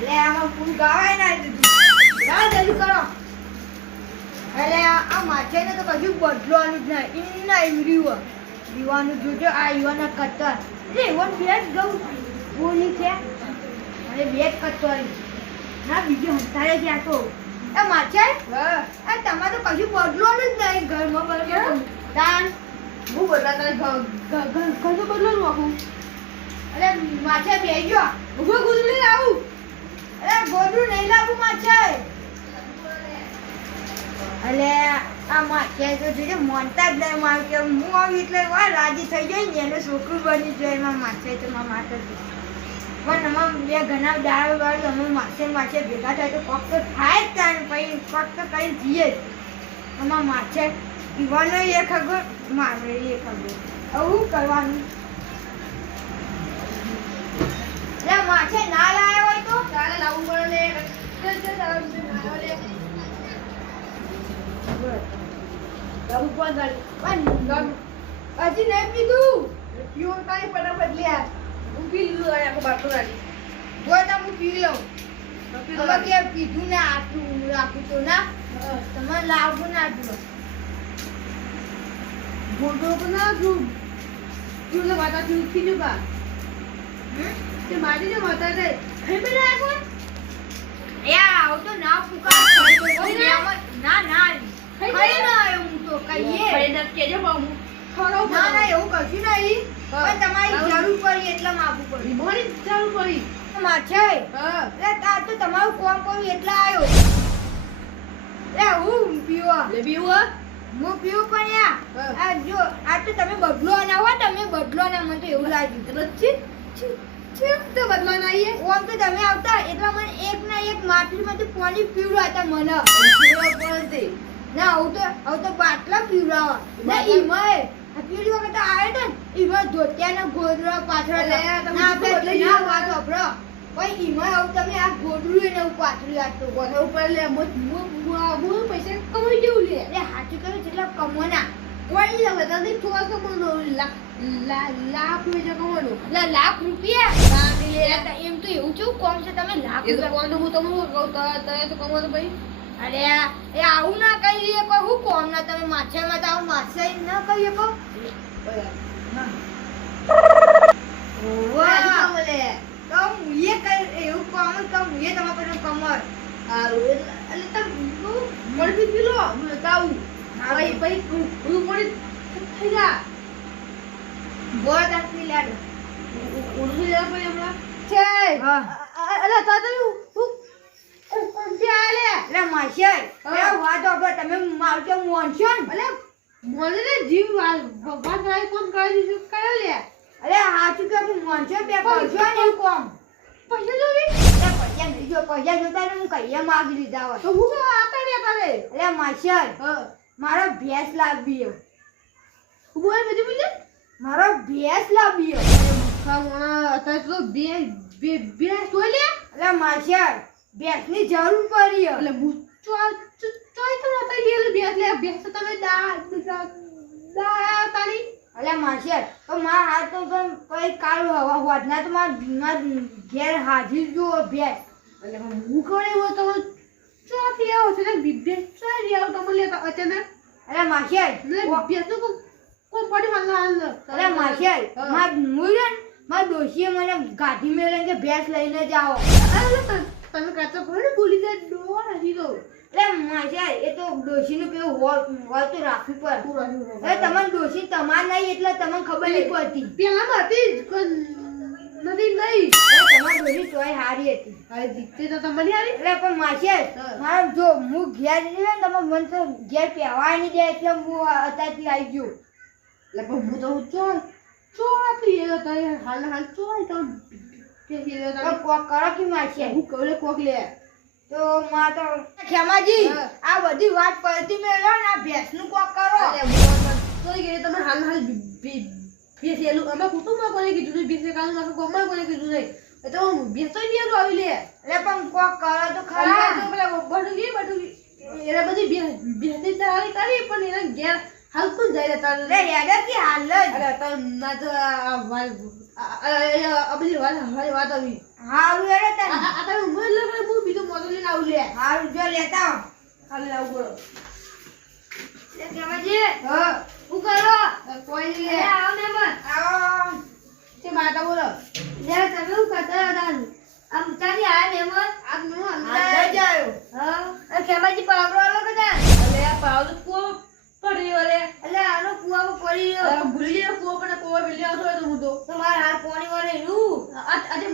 લે આમાં ફૂલ ગાવાય ના જલ્દી કરો. અરે આ માછીને તો કશું બદલવાનું જ નહીં. એમના એમરીઓ દીવાનું જોજો. આ યુવાના કતર એટલે એવો બેટ ગયું બોલી છે અને બેટ કતર ના બીજું હંતારે છે. આ તો એ માછાઈ તમારે તો કશું બદલવાનું જ નહીં ઘરમાં બદલો દાન હું બદલાતા કશું બદલવાનું આખું. અરે માછાઈ બે ગયો ઉભો ગુજરી આવું. અરે ગોદરું નહીં લાવું માછાઈ. અલે આ માછાઈ તો જોજે મોનતા જ નહીં માર કે હું આવી એટલે રાજી થઈ જાય ને એનું છોકરું બની જાય. એમાં માછાઈ તો મારા માટે પણ અમારે બે ઘણા દાળ વાળ અમે માછે ભેગા થાય તો કોક તો થાય જ ત્યાં પછી કોક તો કઈ જઈએ જ. અમારા માછે પીવાનો એ ખબર મારે એ ખબર આવું કરવાનું. એટલે માછે ના લાવ્યા હોય તો ચાલે લાવવું પડે. હજી નહીં પીધું પીવું કઈ ફટાફટ લ્યા. હું પી લીધું આખો બાટલો રાખી બોલ ના હું પી લઉં. કે પીધું ને આટલું રાખું તો ના તમારે લાવવું ના આટલું બોટો ના તું તું વાતા તું પીજું કા તે મારી ને વાતા દે ખાઈ પી રહ્યા કોઈ એ આવ તો ના ફૂકા ના ના ખાઈ ના હું તો કહીએ ખાઈ ન કેજો બાબુ ખરો ના ના એવું કશું નહીં પણ તમારી જરૂર પડી એટલે માપું પડી. મોરી જરૂર પડી માછાઈ આ તો તમારું કોમ કોમ એટલે આવ્યો. હું પીવા લે પીવા હું પીવું પણ આ જો આ તો તમે બદલો ના હો તમે બદલો ના મને તો એવું લાગ્યું તો તો બદલો ના આવીએ ઓમ તો તમે આવતા એટલે મને એક ના એક માટલીમાંથી પાણી પીવડાવતા મને ના આવું તો બાટલા પીવડાવવા ના ઈમાય પેલી વખત આવે ને ઈમાં ધોતિયાના ગોદરા પાછળ ના આપણે ના વાત વાપરો ભાઈ ઈમાં આવું તમે આ ગોદરું એને હું પાછળ રાખતો ગોદરા ઉપર લે હું પૈસા કમાઈ જેવું લે એટલે સાચું કહ્યું જેટલા કમવાના કોઈ લે બધાને થોડા કમાવાનું લાખ રૂપિયા કમાવાનું એટલે લાખ રૂપિયા એમ તો એવું કેવું કોમ છે તમે લાખ રૂપિયા હું તમને કહું તો કમાવાનું ભાઈ. અરે એ આવું ના કહી કોઈ હું કોમ ના તમે માછામાં તો આવું માછાઈ ના કહી શકો. એવું કોમ તો મુએ તમારા પર કમર સારું એટલે તમે મળી પીલો હું બતાવું ભાઈ ભાઈ હું પડી થઈ જા બોલ દાખલી લાડ ઉડું લે ભાઈ હમણાં છે હા અલે તાતરી હું ચાલે લે માછાઈ એ વાત ઓગર તમે માર કે મોનશો ને અલે મોને ને જીવ વાત રાઈ કોમ કરી દીધું કરે લે અરે હાચું કે હું મોનશો બે પૈસા ને કોમ પૈસા જોવી એ પૈસા નહીં જો પૈસા જોતા ને હું કહીએ માગી લીધા હોય તો હું આતા ને કરે અલે માછાઈ મારો ભેંસ લાવ્યો બોલ બધું બોલ મારો ભેંસ લાવ્યો અત્યારે તો ભેંસ તો લે અલે માછાઈ ભેંસની જરૂર પડી એટલે હું ચોય તો નતા લે ભેંસ લે ભેંસ તમે તારી અલે માછે તો માર હાથ તો કઈ કાળું હવા હોદના તો માર ઘેર હાજી જો ભેંસ એટલે હું કોણે હો તો ચોથી આવો છે ને ભેંસ ચોરી આવો તો મને અચાનક અલે માછે ભેંસ તો કોઈ પડી મને અલે માછે માર મુરન માર દોશીએ મને ગાડી મેળે કે ભેંસ લઈને જાઓ અલે તમે કાચો કોને બોલી દે ડોર હજી તો એટલે માજા એ તો ડોશીનું પેલું હોય તો રાખવી પડે એ તમને ડોશી તમાર નહીં એટલે તમને ખબર નહીં પડતી પેલા હતી નથી નહીં તમાર ડોશી તોય હારી હતી હવે દીકતી તો તમને હારી એટલે પણ માસે મારા જો હું ઘેર જઈને ને તમે મન તો ઘેર પહેવાય નહીં જાય એટલે હું અત્યારથી આવી ગયો એટલે પણ હું તો ચોથી એ તો હાલ ચોય તો કોક કરો કે માસે હું કહું કોક લે તો માં તો ખેમાજી આ બધી વાત પડતી મેળો ને આ ભેંસનું કોક કરો તો કે તમે હાલ ભેંસ એલું અમે કુટુંબમાં કોને કીધું નહીં ભેંસ કાલ માં કોમમાં કોને કીધું નહીં તો ભેંસ તો નહીં આવી લે એટલે પણ કોક કરો તો ખરા તો પેલા બટુકી એરા બધી ભેંસની તારી કરી પણ એના ઘેર હાલતું જાય તારે લે યાદ કે હાલ જ અરે તો ના તો આ બધી વાત આવી હારું હેડો તને આ તમે ઉમર લે હું બીજું મોટો લઈને આવું લે હારું જો લેતા આવો. હાલ આવું બોલો લે કેમાજી હું કરો કોઈ નહીં લે લે આવો મહેમાન આવો તે માતા બોલો લે તમે શું કરતા હતા આમ ચાલી આયા મહેમાન આજ નો અંદર જ આવ્યો હા કેમાજી પાવડો આલો કદા અલે આ પાવડો કો પડ્યો લે એટલે આનો કુવામાં પડી ગયો ભૂલી ગયો કો પણ કો ભૂલી આવતો હોય તો હું તો તમારે હાલ પાણી વાળે નું આજે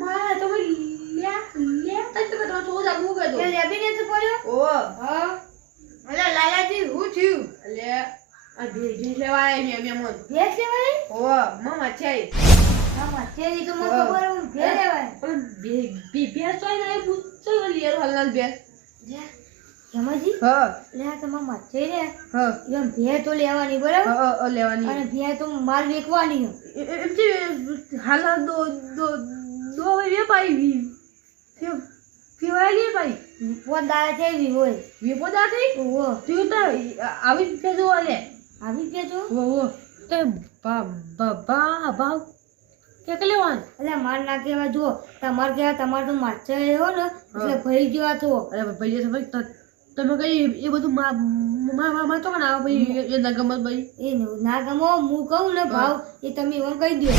મા તો લે તને તો તો જાગું એ કદો લેબી ને તો પડ્યો ઓ હા એટલે લાલાજી હું થયું અલે આ ભેજ લેવાય મે મન ભેસ લેવાય ઓ મમ્મા છે હા માછેરી તો મને ખબર હું ભે લેવાય પણ ભેજ તો નહીં પૂછો લેર હલાલ ભેજ જા કેમાજી હા લે આ તમાર માછેરી હા એમ ભે તો લેવાની બરાબર લેવાની અને ભે તો માલ વેચવાની એમ છે હાલ દો વે પાઈ કેવાય લે ભાઈ પોદાળા જેવી હોય વિપોદા થઈ ઓહો તું તો આવી કે જો લે આવી કે જો ઓ તો ભાવ કે લેવાનું એટલે માર ના કહેવા જો તમાર કહેવા તમાર તો માછેરી હો ને એટલે ભઈ જેવા છો અરે ભાઈ તમે તમે કઈ એ બધું માં તો ના ભાઈ એ ના ગમત ભાઈ એ ના ગમો હું કહું ને ભાવ એ તમે એમ કહી દો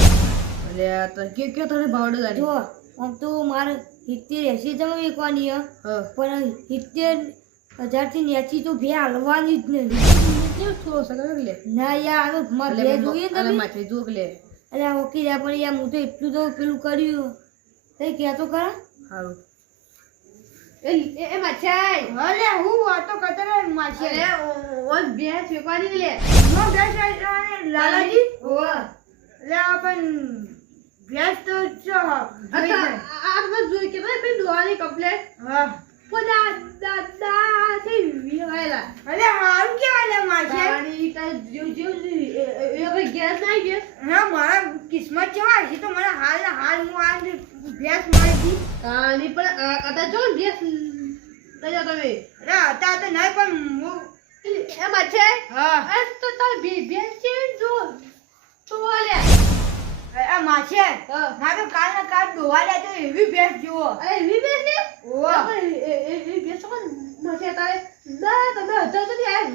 અરે તો કે તને ભાવડે ગાડી જો આમ તો મારે 70-80 જમા વેચવાની હે હા પણ 70,000 થી નેચી તો ભે હાલવાની જ નહીં કેવું છો સગા લે ના યાર આ માર ભે જોઈએ ને અરે તમે માથે જોક લે અરે આ ઓકી રે પણ યાર હું તો એટલું તો પેલું કર્યું તે કે તો ખરા હારું એ માછાઈ અરે હું વાતો કરતો રે માછે અરે ઓ બે છેકવાની લે નો બેસ લાલાજી ઓ લે આપણ બેસ તો ચો આ મત જોઈ કે ભાઈ દોવાની કમ્પ્લેટ હા પોદા દાદા થઈ વિવાયલા અરે હારું કેવાય લે માછે પાણી તા જો એ ભાઈ ગેસ નહીં ગેસ ના મારા કિસ્મત કેવા છે તો મને હાલ હું આ ભેંસ મળી હતી પાણી પણ आता જો ગેસ તઈ જા તમે અરે હતા તો નહીં પણ હું એ માછે હા આ તો તાર બે છે જો તો લે આ માછે ના તો કાલ ના કાલ દોવા લે તો એવી ભેંસ જુઓ અરે વી બે છે ઓ એ બે તો માછે તારે ના તમે હતા તો યાર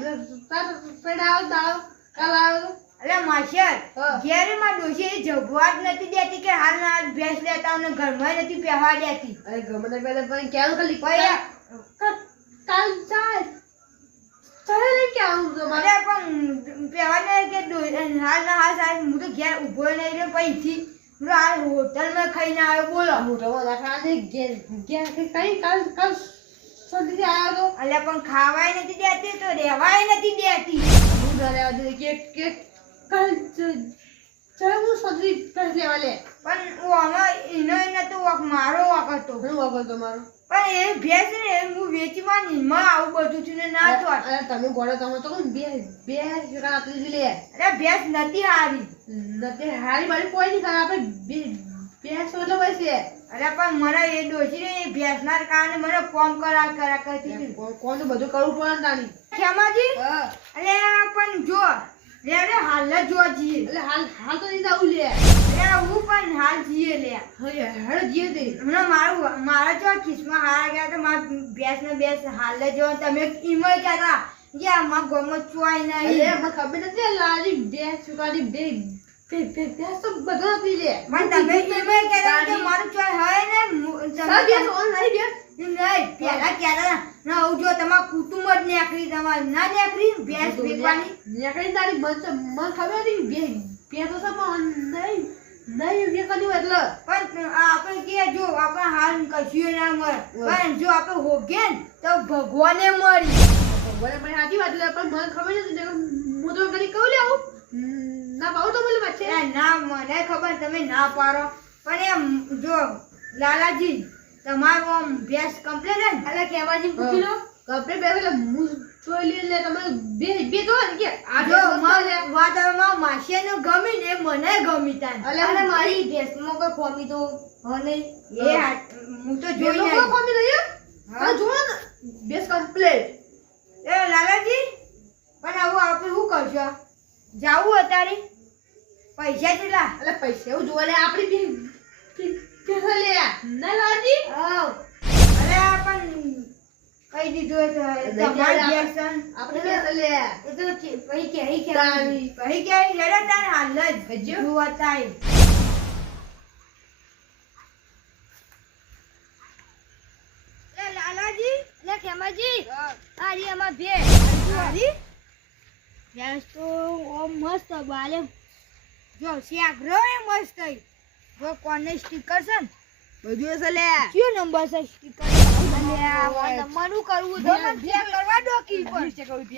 તાર પેડા દાળ કાલ આવ્યો અરે માછે ઘેરે માં ડોશી જગવાત નથી દેતી કે હાલ ના હાલ ભેંસ લેતા અને ઘરમાં નથી પહેવા દેતી અરે ગમને પહેલા પણ કેવું ખાલી ભાઈ કાલ જાય તારે લઈ કે આવું તો અરે પણ પહેવા દે કે હાલ ના હાલ સાહેબ હું તો ઘેર ઊભો નહીં રહ્યો પૈથી હું આ હોટલમાં ખાઈને આવ્યો બોલો મોટો રાખા દે ગયા કે કઈ કાલ સદી આવ્યો તો અલ્યા પણ ખાવાય નથી દેતી તો રહેવાય નથી દેતી હું ઘરે આવતી કે કાલ ચાલ હું સદી પર લેવા લે પણ હું આમાં એનો તો મારો વાક હતો હું વગર તમારો પણ એ ભેંસ ને હું વેચીમાં નીમાં આવું બધું છું ને ના તો અરે તમે ગોળે તમે તો બે જરા આપી લે અરે ભેંસ નથી હારી નતે હારી મારી કોઈ નહીં ખાય આપણે બે સોલો પૈસે અરે પણ મને એ ડોશી ને એ ભેંસના કારણે મને કોમ કરા કરતી હતી કોણ બધું કરવું પડે ને તાની ખેમાજી હા અરે પણ જો રે હાલ જ જો જઈએ એટલે હાલ તો નહીં આવું લે અરે હું પણ હાલ જઈએ લે હવે હળ જીએ દે હમણાં મારા જો કિસ્મત હારા ગયા તો મારા ભેંસ હાલ જ જો તમે ઈમય કહેતા યા માં ગમત ચોય નહીં અરે મને ખબર નથી લાલી બે સુકાની બે તો બધો પી લે પણ તમે ઈમય કહેતા કે મારું ચોય હોય ને સા બે ઓન નહીં બે નહીં પેલા કહેતા ના આવું જો તમારા કુટુંબ જ નેકરી તમારે ના નેકરી ભેંસ વેચવાની નેકરી તારી બસ મને ખબર નથી બે તો સમ નહીં બે કદી એટલે પણ આપણે કે જો આપણે હાલ કશું ના મળે પણ જો આપણે હોગે ને તો ભગવાને મળી ભગવાને મને સાચી વાત લે પણ મને ખબર નથી હું તો કદી કહું લે આવું ના પાઉં તો બોલે બચ્ચે ના મને ખબર તમે ના પાડો પણ એમ જો લાલાજી તમારું આમ ભેંસ કમ્પ્લીટ હે ને એટલે કેવાજી પૂછી લો કપડે પહેરે હું જોઈ લે તમે બે તો કે આ જો વાતાવરણમાં માસીને ગમી ને મને ગમી તાન અલે મારી ભેંસમાં કોઈ ખોમી તો હ નહીં એ હું તો જોઈ લોકો નહીં કોમી લઈએ હા જો ને બેસ કમ્પ્લીટ એ લાલાજી પણ આવું આપણે શું કરશો જાવું અત્યારે પૈસા કેટલા એટલે પૈસા એવું જોવા લે આપણી ભેંસો લે ના લાજી આવ. અરે આ પણ કહી દીધું તો તમારી રિએક્શન આપણે ભેંસો લે એ તો ભાઈ કે તારી. ભાઈ કે લડે તારે હાલ જ હજુ? જુઓ તાઈ લે લાલાજી લે ખેમાજી આ રી અમાર ભે હારી યસ તો ઓ મસ્ત બાલે જો સિયાગ્રો એ મસ્ત હઈ જો કોને સ્ટીકર છે ને બધું છે લે કયો નંબર છે સ્ટીકર અલે આ નંબર નું કરવું તો મને ભે કરવા દો કી પર છે કહું બે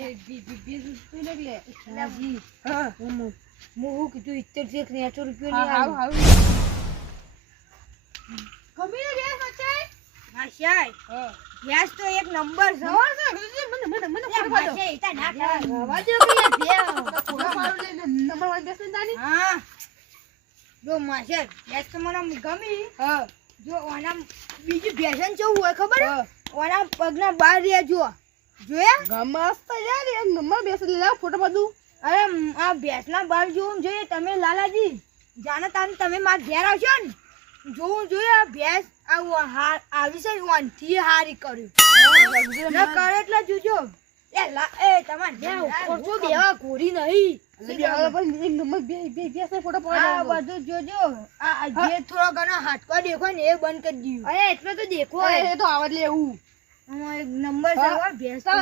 લે લાજી હા હું કીધું 71 થી 900 રૂપિયા ની હાવ આવી હાવ ગમી રે મચાઈ માશાય હા ગેસ તો એક નંબર છે મને લે ફોટો પાડો માશાય તા ના કરવા દો કે ભે ફોટો પાડો લે નંબર 1 બેસને તાની હા જો માશાય ગેસ તો મને ગમી હા જો ઓના બીજું ભેસન કેવું હોય ખબર હા. ઓના પગના બાર રે જો જોયા મસ્ત યાર એ નંબર બેસને લે ફોટો પાડું અરે આ ભેસના બાર જોવું જોઈએ તમે લાલાજી જાણે તાને તમે માર ઘેર આવશો ને જોવું જોઈએ આ ભેસ આવી છે વાનથી હારી કર્યું ન કરે એટલે જોજો એ તમાર જ્યાં ઉપર બેવા ઘોડી નહીં ફોટો આ પાડો બધું જોજો આ જે થોડો ઘણો હાટકો દેખો ને એ બંધ કરી દીધું અરે એટલો તો દેખો એ તો આવડ લે એવું આમાં એક નંબર છે હો, ભેંસ તો.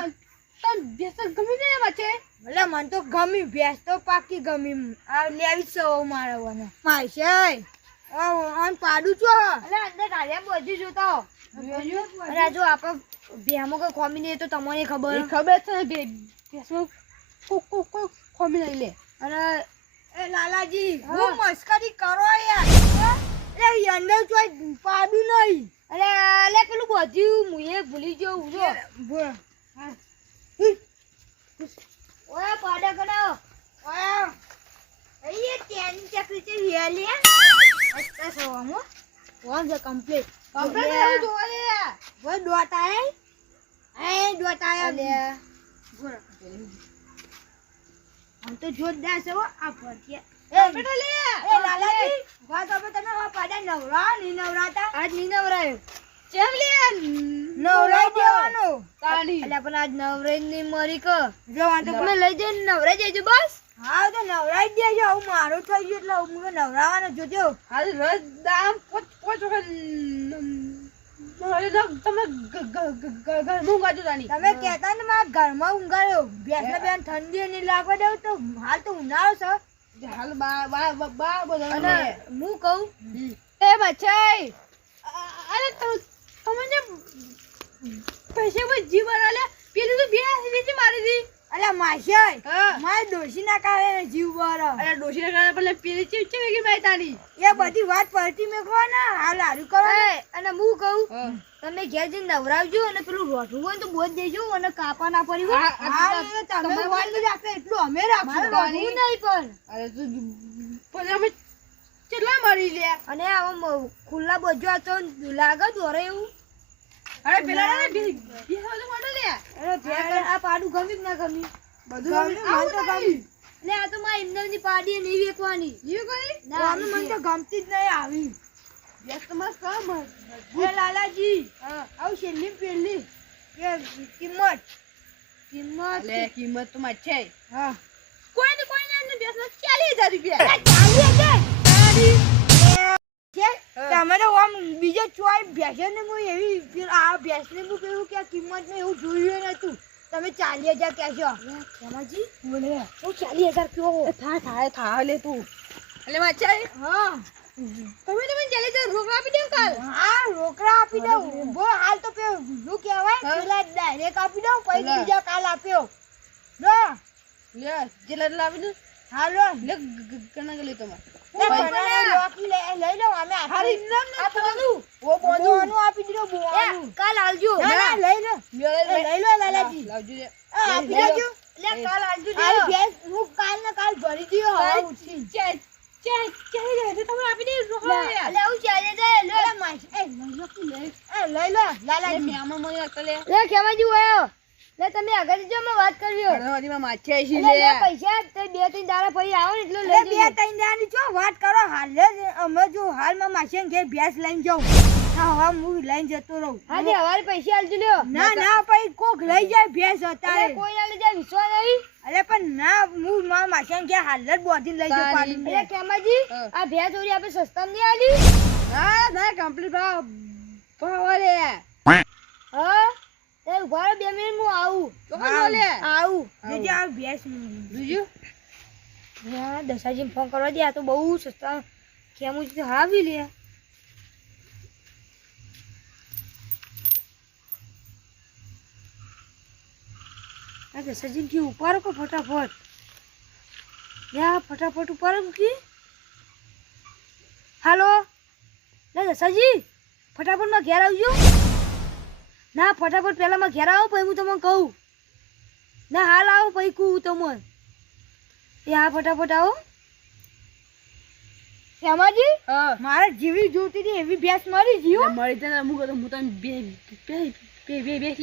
તન બેસન ગમી જાય વચ્ચે એટલે મને તો ગમી ભેંસ તો પાકી ગમી આ લેવી જ છે હવે મારે વને માશે આમ પાડું છો એટલે અંદર ગાડિયા બધું જોતા હો. અને આ જો આપણે ભેમો કોઈ ખોમી નહીં તો તમને ખબર ખબર છે ને બેસન કોક ખોમી લઈ લે અને એ લાલાજી હું મસ્કરી કરો યાર એ અંદર ચોય પાડું નહીં અરે પેલું બધું મુએ ભૂલી જવું જો ઓય પાડા કરો ઓય એ તેની ચકરી છે વેલી અચ્છા સોમો કોણ છે કમ્પ્લીટ કમ્પ્લીટ એવું જોવા લે वो डोटा है ए डोटा है ले हम तो जोरदार से वो आप भरतिया બેટા લે ए लालाजी વાત હવે તમે આ પાડા નવરા ની નવરાતા આજ ની નવરાયો ચેમ લે નવરાઈ દેવાનો તાણી એટલે પણ આજ નવરાઈ ની મરી ક જો આ તો તમે લઈ જઈને નવરાઈ જજો બસ હા તો નવરાઈ દેજો હું મારું થઈ ગયું એટલે હું નવરાવાનો જોજો હાલ રોજ દામ પોચ વખત તમે ઘરમાં ગાજો તાણી તમે કહેતા ને મારા ઘરમાં ઊંઘાડ્યો ભેંસને બેન ઠંડી નહીં લાગવા દઉં તો હાલ તો ઉનાળો છે હાલ બા બધા અને હું કહું એ મચાઈ અરે તમે જે પૈસે કોઈ જીવ લે પેલી તો બે નીચે મારી દી અલ્યા માશાય હા મારે ડોશી ના કારણે જીવ બરો અરે ડોશી ને કારણે પેલે પેલી ચીપ છે કે ભાઈ તારી એ બધી વાત પડતી મેકવા ના હાલ હારું કરો અને હું કહું તમે ઘેર જઈને નવરાવજો અને પેલું રોઠું હોય તો બોજ દેજો અને કાપા ના પડી હોય હા તમે વાત રાખે એટલું અમે રાખશું રોઠું નહીં પણ અરે તું પણ અમે કેટલા મરી લે અને આમ ખુલ્લા બોજો તો લાગે દોરે એવું અરે પેલા બે મોડો લે અરે ભેળ આ પાડું ગમી કે ના ગમી બધું મને તો ગમી લે આ તો મારી ઇન્દરની પાડી નહીં વેકવાની જીવ કરી ના મને તો ગમતી જ નહીં આવી બેસ તમાર કામ એ લાલાજી આવ છેલ્લી પેલી કે કિંમત લે કિંમત તો માં છે હા કોઈ ને બેસ માં 40000 રૂપિયા તમે તો આમ બીજે ચોય ભેંસે ને હું એવી આ ભેંસને હું કહ્યું કે આ કિંમત ને એવું જોયું નતું તમે 40000 કહેશો રમાજી બોલે હું 40000 કયો થાય લે તું એટલે માં છે હા તમે 40000 રોકડા આપી દો કાલ હા રોકડા આપી દઉં ઉભો હાલ તો શું કહેવાય પેલા ડાયરેક્ટ આપી દઉં પછી બીજા કાલ આપ્યો લો લે જેલા લાવી દો હાલો લે કના ગલે તમાર લઈ લો અમે બોવાનું આપી દીધો બોવાનું કાલ આવજો લઈ લો લાલાજી લાવજો આપી દેજો લે કાલ આવજો હું કાલ ને કાલ ભરી દીયો હવે ઉઠી તમે આપી દે રોકડા લે હું ચાલે દે લે માસ લઈ લો લાલાજી મે આમાં મને અકલ લે ખેમાજી આયો લે તમે આગળ જો મે વાત કર્યો હરવાડીમાં માછે છે લે પૈસા તે બે ત્રણ દાડા પછી આવો ને એટલું અરે લઈ બે ત્રણ દાડાની ચો વાત કરો હાલ જ અમે જો હાલમાં માસીને ઘેર ભેંસ લઈને જાઉં હા હા હું લઈને જતો રહું હાજી હવારે પૈસા આલજો લ્યો ના ના પછી કોક લઈ જાય ભેંસ અત્યારે કોઈ ના લઈ જાય વિશ્વાસ નહીં અરે પણ ના હું મારા માસીને ઘેર હાલ જ બોધીને લઈ જાઉં પાડું એટલે કેમાજી આ ભેંસ ચોરી આપણે સસ્તામાં નહીં આલી ના કમ્પ્લીટ ભાવ લે હા એ ઉભા રહો 2 મિનિટ હું આવું તો કઈ લે આવું જોજે આ ભેંસ બીજું હા દસાજીને ફોન કરવા દે આ તો બહુ સસ્તા કેમું છે હાવી લે આ દસાજીને કે ઉપાડો કો ફટાફટ યા ફટાફટ ઉપાડો કે હાલો લે દસાજી ફટાફટ માં ઘેર આવજો ના ફટાફટ પહેલા માં ઘેર આવો પછી હું તમને કહું ના હાલ આવો પછી કહું તમને એ હા ફટાફટ આવો શ્યામાજી હા મારે જેવી જોતી હતી એવી ભેંસ મરી જીવો મળી જાય હું તને બે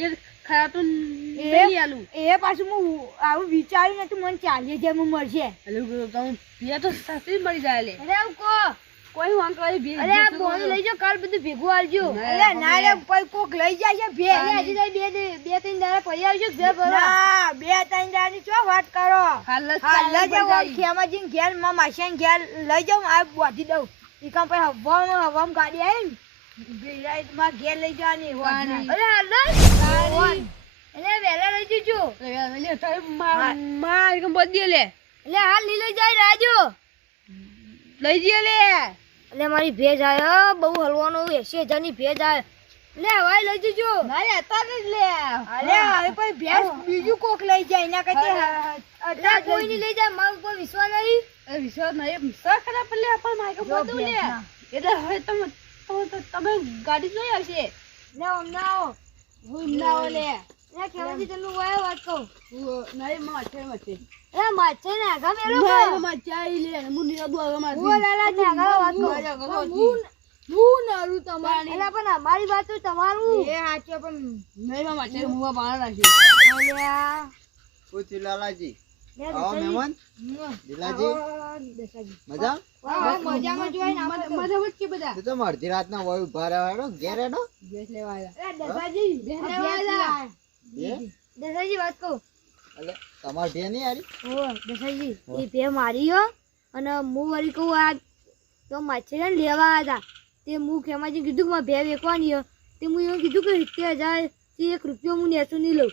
લે ખરા તો એ નહીં આલું એ પાછું હું આવું વિચાર્યું નતું મને 40,000 માં મળશે એટલે તમે બે તો સસ્તી મળી જાય લે અરે આવું કો કોઈ વાંક કરી બે અરે આ બોન લઈ જાઓ કાલ બધું ભેગું આવજો અરે ના રે પછી કોક લઈ જાય છે ભેંસ અરે આજે તારી બે ત્રણ દાડા પછી આવજો ઘર ભરવા ના બે ત્રણ દાડાની ચો વાત કરો હાલ હાલ જ ખેમાજીને ઘેર માં માસીને ઘેર લઈ જાઉં આ બોધી દઉં ઈ કામ પછી હવામાં ગાડી આવી ને ભેરાઈમાં ઘેર લઈ જવાની હોદના. અરે હાલ એટલે વહેલા લઈ જજો લે તારે માં એકમ બધી લે એટલે હાલ નહીં લઈ જાય રાજો લઈ જઈએ લે એટલે મારી ભેજ આયો બહુ હલવાનો 80,000 ની ભેજ આયો લે હવાઈ લઈ જજો ના અત્યારે જ લે અરે હવે પછી ભેંસ બીજું કોક લઈ જાય એના કરતા એટલે કોઈ નહીં લઈ જાય મારો કોઈ વિશ્વાસ નહીં વિશ્વાસ નહીં ખરાબ લે પણ મારે જો બધું લે ભેંસના. એટલે હવે તમે ગાડી જ લઈ આવશે લે અમનાઓ હું ના લે એટલે ખેમાજી તને વાય વાત કહું નહીં મચે એટલે માછે ને આગા મેલો નહીં મચાઈ લે હું નિરાદુ આગળ ઓ મારતી લાલા ને આગા વાત કહું હું નરું તમારી એટલે પણ અમારી વાત તો તમારું એ હાચો પણ નહીં મચે હું બહાર રાખી અલ્યા પૂછી લાલાજી લે આવો મહેમાન લીલાજી દસાજી મજા વાહ, મજામાં જોઈ ને આપણે તો. મજા વચ્ચે બધા તું તો અડધી રાતના વય ઉભા રહ્યા હેડો ઘેર હેડો બેસ લેવા આવ્યા અરે દસાજી બેન આ લેવા ભેંસ આવ્યા. લાય. બે દસાજી વાત કહું એટલે તમાર બે નહીં હારી ઓ દસાજી એ બે મારી હો અને હું વળી કહું આ તો માછલી લેવા આવ્યા હતા તે હું ખેમાજી કીધું કે મારે બે વેકવાની હો તે હું એવું કીધું કે 70,000 થી 1 રૂપિયો હું નેસું નહીં લઉં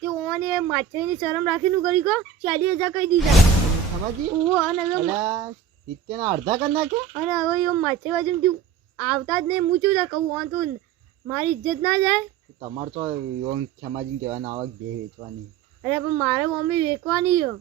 તે ઓને માછલીની શરમ રાખીને કરી કહો 40,000 કહી દીધા સમજી ઓ અને હવે એટલે સિત્તેરના અડધા કરી નાખ્યા અને હવે એવું માછલી બાજુ આવતા જ નહીં હું શું કહું ઓન તો મારી ઇજ્જત ના જાય તમારે તો ખેમાજીને કહેવાના આવક બે વેચવાની અરે પણ મારે મમ્મી વેકવાની હો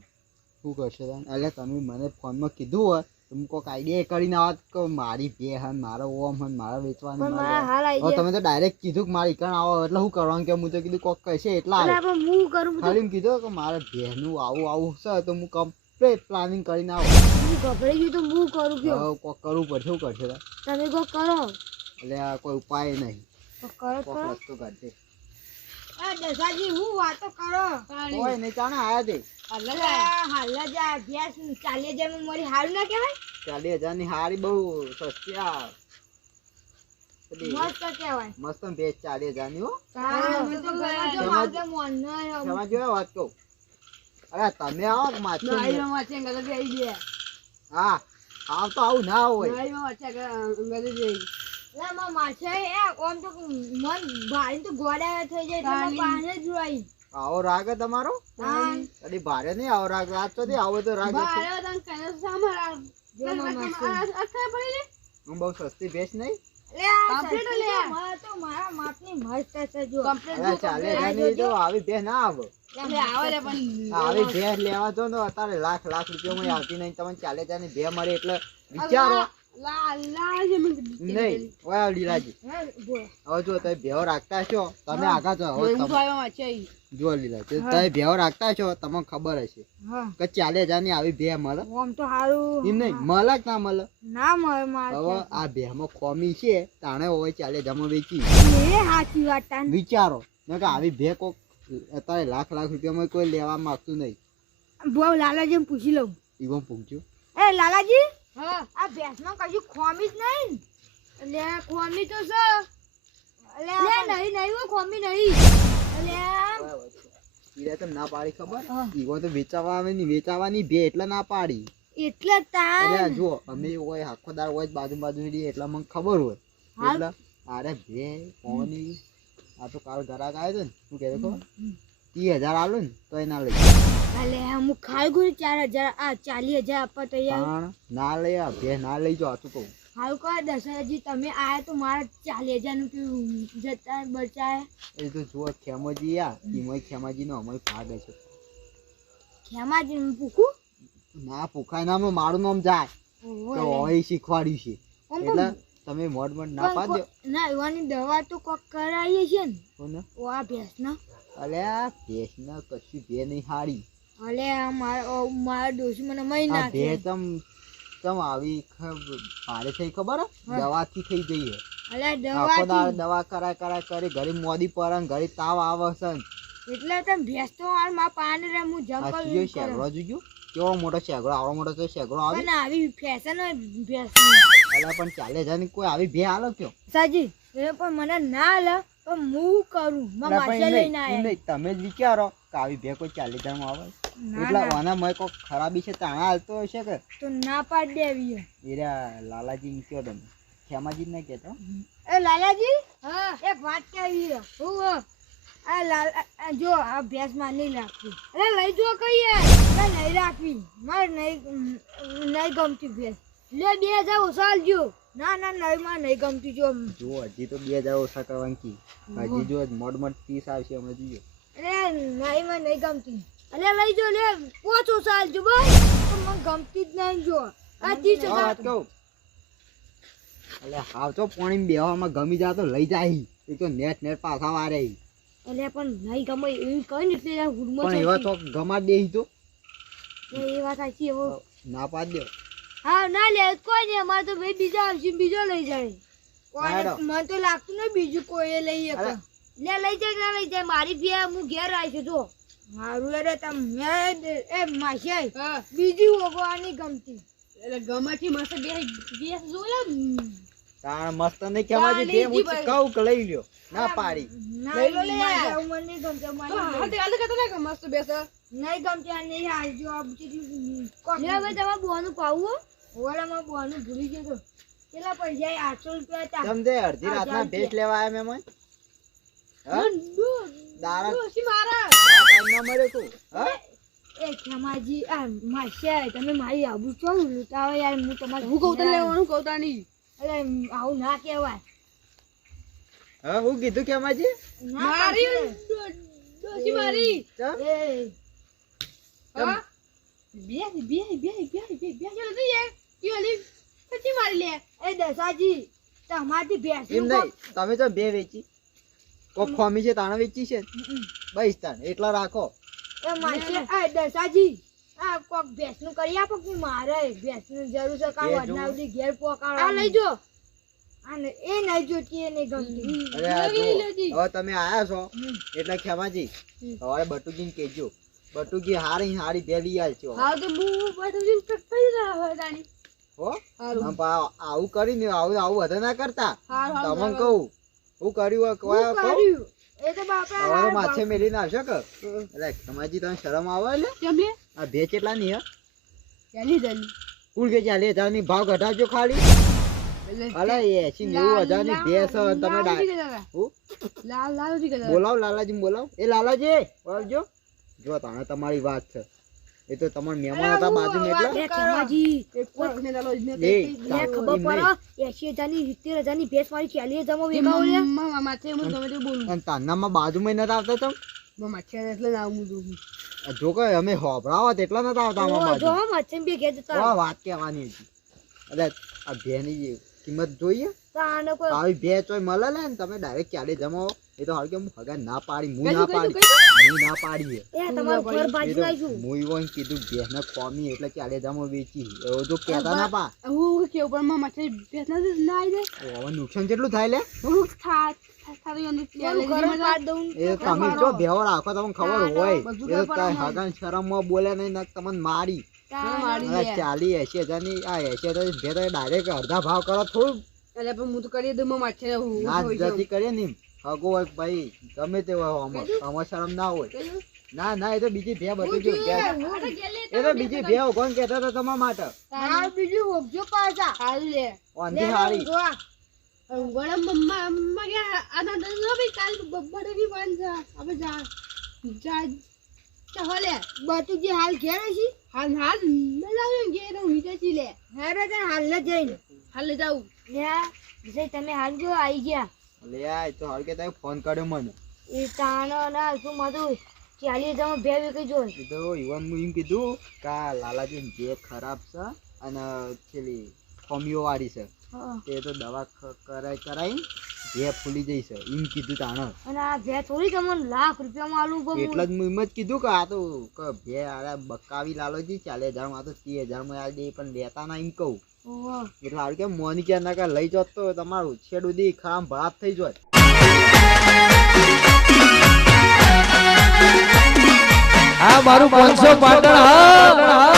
શું કરશો તમે એટલે તમે મને ફોનમાં કીધું હોય તો હું કોઈક આઈડિયા કરીને આવત કે મારી બે હન મારો ઓમ હન મારા વેચવાની પણ મારે. મારા હાલ આવી હવે જાય તમે તો ડાયરેક્ટ કીધું કે મારે ઈકણ આવો એટલે શું કરવાનું કે હું તો કીધું કોક કહેશે એટલા અરે આવે પણ હું કરું બધું ખાલી એમ કીધું કે મારે ભેનું આવું છે તો હું કમ્પ્લીટ પ્લાનિંગ કરીને આવું હું ગભરાઈ ગયું તો હું કરું કયો હવે કોક કરવું પડશે શું કરશે તાર? તમે કોઈ કરો એટલે આ કોઈ ઉપાય નહીં તો કરો કોક કરો રસ્તો કાઢશે આ દસાજી હું વાતો કરો કોઈ નહીં ચાણે આયા તે હાલ જ આ ભેંસ 40,000 માં મળી હારું ના કહેવાય 40,000 ની હારી બહુ સસ્તી આ પેલી મસ્ત કહેવાય મસ્ત ભેજ 40,000 ની હો અમે તો ઘરે જો મારે મોનનો એમાં જોયા વાત કહું અરે તમે આવો કે માછલી નાઈમાં મચે ગલે જઈ દે હા આવ તો આવું ના હોય નાઈમાં મચે ગલે જઈ લે માં માછે એ ઓમ તો મન ભાઈ તો ગોડા થઈ જાય તો પાને જ રોઈ આવો રાગ હે તમારો હા કદી ભારે નહીં આવો રાગ રાત તો આવો તો રાગ હશે. બારે તન કને સામરા જો માં માછે અખા પડી લે હું બહુ સસ્તી ભેજ નહીં લે આ Complete સસ્તી લે. તો મારા તો મારા માપની મસ્ત છે જો કમ્પ્લીટ અરે 40,000 ની તો આવી ભેજ ના આવે લે આવે લે પણ આવી ભેજ લેવા જો ને અત્યારે લાખ રૂપિયામાં આવતી નહીં તમને 40,000 ની ભે મળે એટલે વિચારો લા જે મે નહીં ઓય લીલાજી હે બોલ હવે જો તમે ભેવ રાખતા છો તમે આગા છો હવે હું તમે ભાઈમાં મચે જો લીલાજી તમે ભેવ રાખતા છો તમને ખબર હશે હા કે 40,000 ની આવી ભે મળે ઓમ તો હારું એમ નહીં મળે કે ના મળે ના મળે મારે હવે આ ભેમાં ખોમી છે તાણે હોય 40,000 માં વેચી એ સાચી વાત તાન વિચારો ને કે આવી ભે કોક અત્યારે લાખ રૂપિયામાં કોઈ લેવા માંગતું નહીં બહુ લાલાજી પૂછી લઉં ઈવન પૂછજો. એ લાલાજી હા આ ભેંસમાં કશું ખોમી જ નહીં એટલે ખોમી તો છે એટલે એટલે નહીં હો ખોમી નહીં ઈરા તો ના પાડી ખબર હા. ઈવન તો વેચાવાની ભે એટલે ના પાડી. એટલે તાન એટલે જો અમે હોય આખો દાર હોય બાજુ રહીએ એટલે મને ખબર હોય હાલ. એટલે અરે ભે કોની આ તો કાલ ઘરાક આવ્યો તો ને શું કહેતો ખબર 30,000 આલો ને તો એ ના લઈ અલે હું ખાઈ ગયું 4,000 આ 40,000 આપવા તૈયાર પણ ના લઈ આ ભે ના લઈ જો આ તો કહું. હાલ કહો દશરથજી તમે આયા તો મારા 40,000 નું કેવું જતા બચાય એ તો જુઓ ખેમાજી એમાં ખેમાજી નો અમારી ભાગ છે. ખેમાજી પૂકું ના પૂખાય ના મારું નામ જાય તો હોય શીખવાડ્યું છે એટલે તમે મોડ ના પાડ્યો. ના એવાની દવા તો કોક કરાવીએ છે ને કોને? ઓ આ ભેંસના અલે આ ભેંસના કશું ભે નહીં હારી. અલે આ મારા ડોશી મને મહી આ નાખે ભે તમ આવી ભારે થઈ ખબર હે? દવાથી થઈ જઈએ અલે આખો દાળ દવા દવા કરાય કરી ઘરે મોદી પર ઘરે તાવ આવે છે. એટલે તમે ભેંસ તો મારા પાને રે હું આ જંપલ જોયો શેગડો જોજો કેવો મોટો શેગડો આવડો મોટો તો શેગડો આવે. પણ આવી ફેશન ભેંસ અલે પણ 40,000 ની કોઈ આવી ભે હાલો કયો? સાજી એ પણ મને ના લે પણ હું કરું અલા મારા પણ માસે એમ લઈને નહીં, આયા એમ નહીં. તમે જ વિચારો કે આવી ભે કોઈ 40,000 માં આવે એટલે આના મય કોઈ ખરાબી છે તાણા હાલતો હશે કે તો ના પાડ દેવી એરા લાલાજી ને કયો તમે ખેમાજી ને કહેતો. એ લાલાજી હા એક વાત કહેવી હું આ લાલ જો આ ભેંસ માં નહીં રાખવી અરે લઈ જો કહીએ ના નહીં રાખવી મારે નહીં ગમતી ભેંસ લે 2000 ઓછા આલજો ના ના નહીં માં નહીં ગમતી જો જો હજી તો 2,000 ઓછા કરવાની કી. હજી જો મોડ 30 આવશે અમે જોઈએ. અરે નહીં માં નહીં ગમતી અરે લઈ જો લે 5 ઓછા આલજો બસ તો મને ગમતી જ નહીં જો આ 30,000 વાત કહું એટલે હાવ તો પાણી બેવામાં ગમી જાય તો લઈ જાય એ તો નેટ પાછા વારે. અરે પણ નહીં ગમે એવું કઈ ને એટલે હુડમાં પણ એવા તો ગમા દે તો એ વાત સાચી હવે ના પાડ દો. હા ના લે કોઈ નહીં અમારે તો ભાઈ બીજા આવશે બીજો લઈ જાય કોઈને મને તો લાગતું નહીં બીજું કોઈ લઈ શકે અરે. લે લઈ જાય ના લઈ જાય મારી ભે હું ઘેર આવીશ જો મારું અરે તમે એ માસી હા બીજી ઓગવાની ગમતી એટલે ગમેથી મસ્ત બેસ જોયા તાણ મસ્ત નહીં ખેમાજી બે હું કહું કે લઈ લ્યો ના પાડી. નહીં લો લે. મને નહીં ગમતી તો મને હાથે હાલ કરતો ને કે મસ્ત બેસ નહીં ગમતી આ નહીં હાલ જો આ જેટલું લે હવે તમારે બોનું પાવું ઓલામાં બોનું ભૂલી ગયો તો કેટલા પૈસા 800 રૂપિયા હતા સમજે અડધી રાતના ભેંસ લેવા આવ્યા મેં હા દારા ડોશી મારા ટાઈમ ના મળ્યો તું હા એ ખેમાજી આ માસી તમે મારી આબુ છો લૂંટાવો યાર હું તમારે હું કહું તને લેવાનું કહું તા નહીં અરે આવું ના કહેવાય હા હું કીધું ખેમાજી ના મારી કહેવાય. ડોશી મારી ચમ? એ હા બે ચાલો જઈએ કેલી પછી મારી લે એ દસાજી તમારી ભેંસ એમ નહીં તમે તો બે વેચી કોક ખોમી છે તાણે વેચી છે બસ તાણ એટલા રાખો. એ માસી આ દસાજી આ કોક ભેંસ નું કરી આપો કે મારે ભેંસ ની જરૂર છે કાં એ વધના જો. સુધી ઘેર પોકાળો આ લઈ જો એ નહીં જોતી એ નહીં ગમતી અરે આ જુઓ, લેજી. હવે તમે આયા છો હમ. એટલે ખેમાજી હવે બટુજીને કહેજો બટુજી હારી બે લઈ આવજો હા તો હું પછી થઈ રહ્યા હોય તાણી હો હારું. આમ આવું કરીને આવું વધારે ના કરતા હારું, હારું, તમને હારું. કહું હું કર્યું હોય હું કહો કર્યું એ તો બાપા હવે તો માથે મેલીને આવશે કે એટલે ખેમાજી તમે શરમ આવે એટલે કેમ લે આ ભે કેટલા ની હે ચાલી જલ્દી કુલ કે 40,000 ની ભાવ ઘટાડજો ખાલી અલે 80-90,000 ની ભેંસ છે અને તમે હું લાલ લાલ નથી કરતા બોલાવ લાલાજી બોલાવ એ લાલાજી બોલજો જો તાણે તમારી વાત છે એ તો તમારા મહેમાન હતા બાજુમાં એટલે લે ખેમાજી એક કોક ને ચાલો ને એ લે ખબર પડે 80,000 ની 70,000 ની ભેંસ મારી 40,000 માં વેચાવો લે માથે હું ગમે તે બોલું અને તાનામાં બાજુમાં નતા આવતા તમ માથે એટલે ના હું દઉં જો કે અમે હોભરાવત એટલા નતા આવતા અમારા જો બાજુ મચ્છમ બે ઘેર જતા આ વાત કહેવાની હતી એટલે આ ભેની કિંમત જોઈએ તાને કોઈ આવી ભે ચોય મળે ને તમે ડાયરેક્ટ ક્યારે જમાવો એ તો હાલ કે હું હગા ના પાડી હું કીધું, ના કીધું, પાડી હું ના પાડી એ તમારું ઘર એ બાજુ તો આવીશું હું ઈવન કીધું ભેને ખોમી એટલે ક્યારે જમો વેચી એવું તો કહેતા ના પા હું કેવું પણ માં માથે બેસ ના ના આવી જાય હવે નુકસાન કેટલું થાય લે હું થારી અંદર મારું ઘર પાડ દઉં એ તો તમે જો ભેવો રાખો તમને ખબર હોય બધું એ તો ઘર કાંઈ પાડવાનું. હગાન શરમમાં બોલે નહીં ને તમને મારી મારી અલા લે 40-80 હજારની આ 80 હજાર ભેર ડાયરેક્ટ અડધા ભાવ કરો થોડું એટલે પણ હું તો કરી દઉં માછે હું ના હોઈ જાઉં. જતી કરીએ ને હગો હોય ભાઈ ગમે તે હોય આમાં શરમ ના હોય ના એ તો બીજી ભે બધી જો એ તો બીજી ભે કોણ કહેતા હતા તમારા માટે આ બીજું હોપજો પાછા હાલ લે ઓંધી હારી જોવા વડા મમ્મા કે આના દસ ભાઈ કાલ બપોરે વાંચા હવે જા જા ચાલે બાતુજી હાલ ઘેર છે હાલ હાલ મેલાવ્યો કે તો મીઠાથી લે હેરે તે હાલ ન જઈને હાલ જાઉં લે વિજય તમે હાલ જો આવી ગયા લે આ તો હાલ કે તમે ફોન કર્યો મને એ તાનો ના શું મારું 40,000 માં બે વેચી જો એ તો ઈવન હું એમ કીધું કે આ લાલાજી જે ખરાબ છે અને પેલી ફોમિયો વાળી છે હા. તે તો દવા કરાઈ જે ફૂલી જઈ છે એમ કીધું તાણ અને આ બે થોડી તમને લાખ રૂપિયામાં આલું પણ એટલે જ હું એમ જ કીધું કે આ તો કે ભે આ બકાવી લાલોજી 40,000 માં આ તો 30,000 માં આલી દે પણ લેતા ના એમ કહું ઓહો. એટલે હાલ કે મોની ક્યાં ના લઈ જોત તો તમારું છેડ ઉધી ખામ ભરાત થઈ જોત આ મારું 500 પાટણ હા